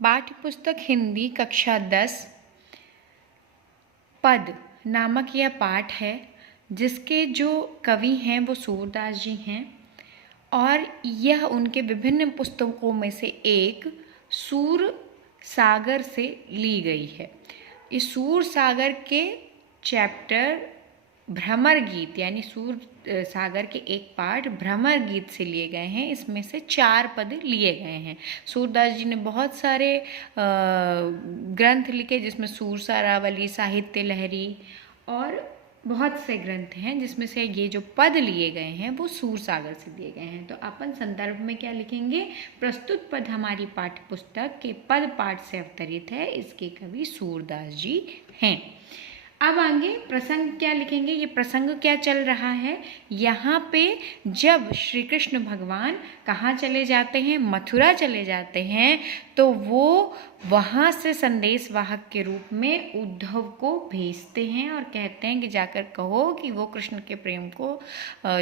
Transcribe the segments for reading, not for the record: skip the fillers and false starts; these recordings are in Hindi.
पाठ्य पुस्तक हिंदी कक्षा 10 पद नामक यह पाठ है, जिसके जो कवि हैं वो सूरदास जी हैं और यह उनके विभिन्न पुस्तकों में से एक सूर सागर से ली गई है। इस सूर सागर के चैप्टर भ्रमर गीत यानी सूर सागर के एक पाठ भ्रमर गीत से लिए गए हैं। इसमें से 4 पद लिए गए हैं। सूरदास जी ने बहुत सारे ग्रंथ लिखे, जिसमें सूर सारावली, साहित्य लहरी और बहुत से ग्रंथ हैं, जिसमें से ये जो पद लिए गए हैं वो सूर सागर से दिए गए हैं। तो अपन संदर्भ में क्या लिखेंगे? प्रस्तुत पद हमारी पाठ्य पुस्तक के पद पाठ से अवतरित है। इसके कवि सूरदास जी हैं। अब आगे प्रसंग क्या लिखेंगे? ये प्रसंग क्या चल रहा है? यहाँ पे जब श्री कृष्ण भगवान कहाँ चले जाते हैं? मथुरा चले जाते हैं। तो वो वहाँ से संदेश वाहक के रूप में उद्धव को भेजते हैं और कहते हैं कि जाकर कहो कि वो कृष्ण के प्रेम को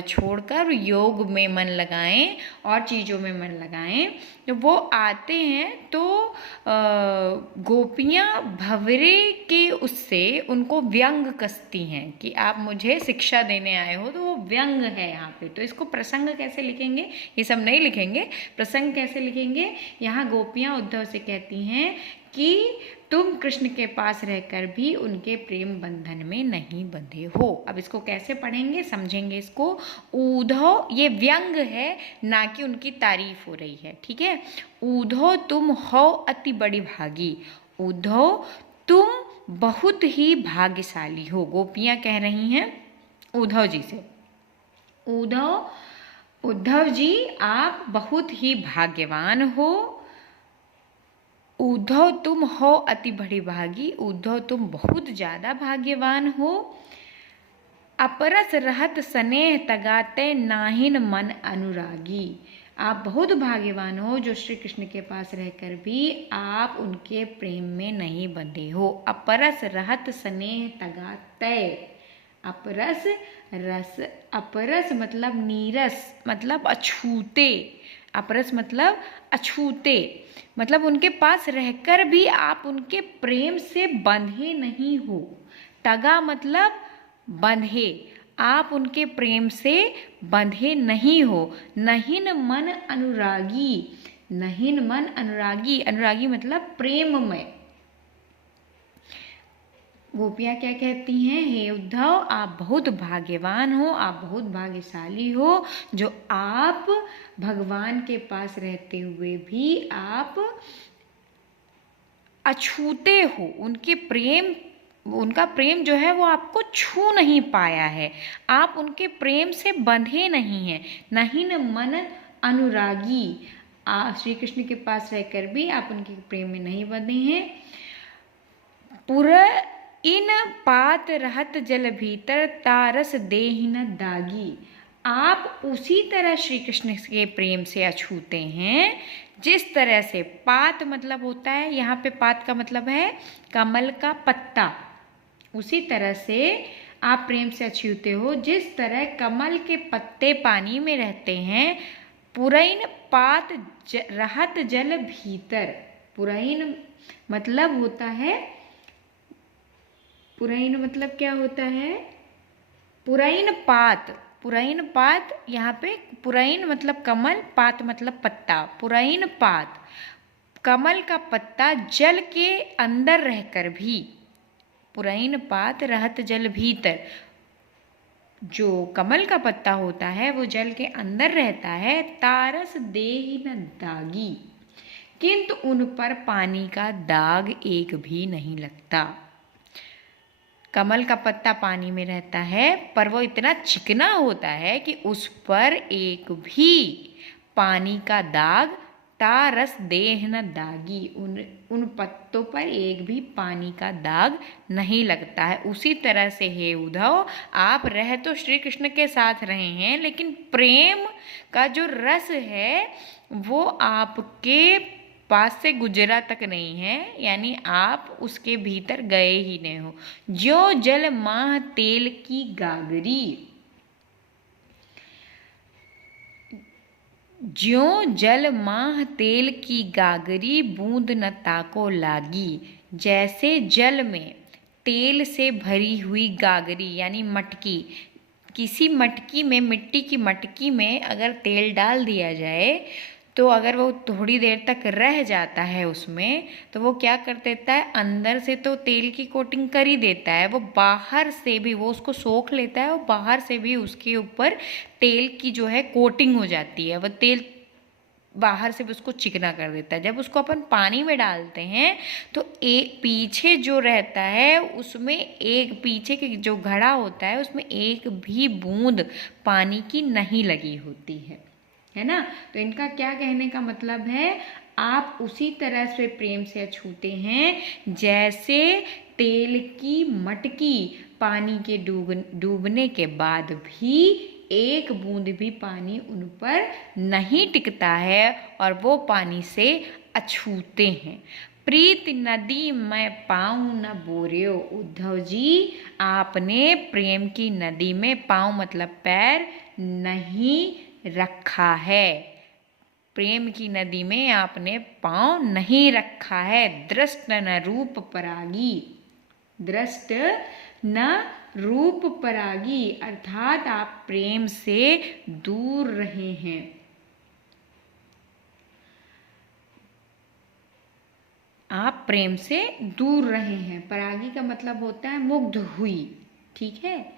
छोड़कर योग में मन लगाएं और चीज़ों में मन लगाएं। तो वो आते हैं तो गोपियाँ भंवरे के उससे उनको व्यंग कसती हैं कि आप मुझे शिक्षा देने आए हो। तो वो व्यंग है यहाँ पे। तो इसको प्रसंग कैसे लिखेंगे? ये सब नहीं लिखेंगे। प्रसंग कैसे लिखेंगे? यहाँ गोपियाँ उद्धव से कहती हैं कि तुम कृष्ण के पास रहकर भी उनके प्रेम बंधन में नहीं बंधे हो। अब इसको कैसे पढ़ेंगे, समझेंगे इसको। उद्धव, ये व्यंग है, ना कि उनकी तारीफ हो रही है, ठीक है। उद्धव तुम हो अति बड़ी भागी। उद्धव तुम बहुत ही भाग्यशाली हो। गोपियाँ कह रही हैं उद्धव जी से, उद्धव जी आप बहुत ही भाग्यवान हो। उद्धव तुम हो अति बड़ी भागी। उद्धव तुम बहुत ज़्यादा भाग्यवान हो। अपरस रहत स्नेह तगाते नाहिन मन अनुरागी। आप बहुत भाग्यवान हो जो श्री कृष्ण के पास रहकर भी आप उनके प्रेम में नहीं बंधे हो। अपरस रहत स्नेह तगाते। अपरस रस, अपरस मतलब नीरस, मतलब अछूते। अपरस मतलब अछूते, मतलब उनके पास रहकर भी आप उनके प्रेम से बंधे नहीं हो। तगा मतलब बंधे, आप उनके प्रेम से बंधे नहीं हो। नहिन मन अनुरागी। नहिन मन अनुरागी, अनुरागी मतलब प्रेममय। गोपियाँ क्या कहती हैं? हे उद्धव आप बहुत भाग्यवान हो, आप बहुत भाग्यशाली हो जो आप भगवान के पास रहते हुए भी आप अछूते हो। उनके प्रेम, उनका प्रेम जो है वो आपको छू नहीं पाया है। आप उनके प्रेम से बंधे नहीं हैं। नहीं न मन अनुरागी, श्री कृष्ण के पास रहकर भी आप उनके प्रेम में नहीं बंधे हैं। पूरा इन पात रहत जल भीतर तारस देहि न दागी। आप उसी तरह श्री कृष्ण के प्रेम से अछूते हैं जिस तरह से पात मतलब होता है, यहाँ पे पात का मतलब है कमल का पत्ता। उसी तरह से आप प्रेम से अछूते हो जिस तरह कमल के पत्ते पानी में रहते हैं। पुरैन पात रहत जल भीतर। पुरैन मतलब होता है, पुरैन मतलब क्या होता है? पुरैन पात। पुरैन पात, यहाँ पे पुरैन मतलब कमल, पात मतलब पत्ता। पुरैन पात, कमल का पत्ता जल के अंदर रहकर भी। पुरैन पात रहत जल भीतर, जो कमल का पत्ता होता है वो जल के अंदर रहता है। तारस देहि न दागी, किंतु उन पर पानी का दाग एक भी नहीं लगता। कमल का पत्ता पानी में रहता है पर वो इतना चिकना होता है कि उस पर एक भी पानी का दाग, तारस देह न दागी, उन पत्तों पर एक भी पानी का दाग नहीं लगता है। उसी तरह से हे उद्धव, आप रह तो श्री कृष्ण के साथ रहे हैं, लेकिन प्रेम का जो रस है वो आपके पास से गुजरा तक नहीं है, यानी आप उसके भीतर गए ही नहीं हो। जो जल माह तेल की गागरी। ज्यों जल माह तेल की गागरी, बूंद न ताको लागी। जैसे जल में तेल से भरी हुई गागरी यानी मटकी, किसी मटकी में, मिट्टी की मटकी में अगर तेल डाल दिया जाए तो अगर वो थोड़ी देर तक रह जाता है उसमें, तो वो क्या कर देता है, अंदर से तो तेल की कोटिंग कर ही देता है, वो बाहर से भी वो उसको सोख लेता है और बाहर से भी उसके ऊपर तेल की जो है कोटिंग हो जाती है, वो तेल बाहर से भी उसको चिकना कर देता है। जब उसको अपन पानी में डालते हैं तो एक पीछे जो रहता है उसमें, एक पीछे के जो घड़ा होता है उसमें एक भी बूंद पानी की नहीं लगी होती है ना। तो इनका क्या कहने का मतलब है, आप उसी तरह से प्रेम से छूते हैं जैसे तेल की मटकी पानी के डूबने के बाद भी एक बूंद भी पानी उन पर नहीं टिकता है और वो पानी से अछूते हैं। प्रीत नदी मैं पाँव न बोरियो। उद्धव जी, आपने प्रेम की नदी में पाँव मतलब पैर नहीं रखा है, प्रेम की नदी में आपने पाँव नहीं रखा है। दृष्ट न रूप परागी, दृष्ट न रूप परागी अर्थात आप प्रेम से दूर रहे हैं। आप प्रेम से दूर रहे हैं। परागी का मतलब होता है मुग्ध हुई, ठीक है।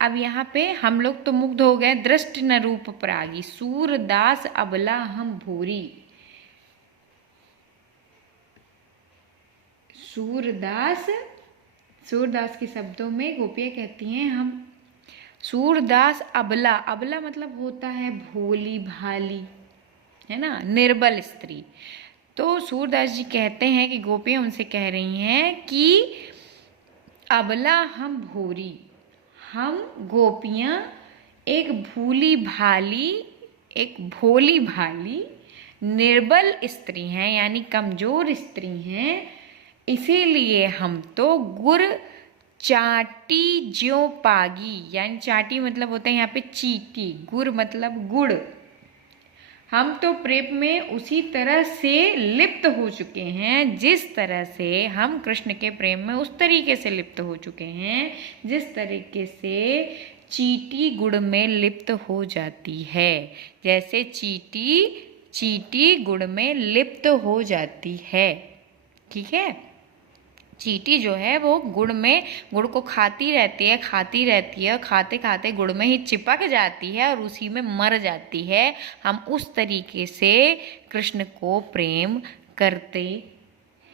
अब यहाँ पे हम लोग तो मुग्ध हो गए। दृष्ट न रूप परागी, सूरदास अबला हम भूरी। सूरदास के शब्दों में गोपियाँ कहती हैं, हम सूरदास अबला, अबला मतलब होता है भोली भाली, है ना, निर्बल स्त्री। तो सूरदास जी कहते हैं कि गोपियाँ उनसे कह रही हैं कि अबला हम भूरी, हम गोपियाँ एक भूली भाली, एक भोली भाली निर्बल स्त्री हैं, यानी कमजोर स्त्री हैं, इसीलिए हम तो गुर चाटी ज्यों पागी, यानी चाटी मतलब होता है यहाँ पे चीटी, गुर मतलब गुड़, हम तो प्रेम में उसी तरह से लिप्त हो चुके हैं जिस तरह से हम कृष्ण के प्रेम में उस तरीके से लिप्त हो चुके हैं जिस तरीके से चीटी गुड़ में लिप्त हो जाती है। जैसे चीटी गुड़ में लिप्त हो जाती है, ठीक है। चींटी जो है वो गुड़ को खाती रहती है और खाते खाते गुड़ में ही चिपक जाती है और उसी में मर जाती है। हम उस तरीके से कृष्ण को प्रेम करते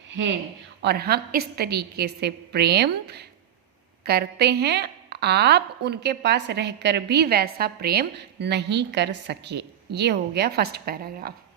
हैं और हम इस तरीके से प्रेम करते हैं। आप उनके पास रहकर भी वैसा प्रेम नहीं कर सके। ये हो गया फर्स्ट पैराग्राफ।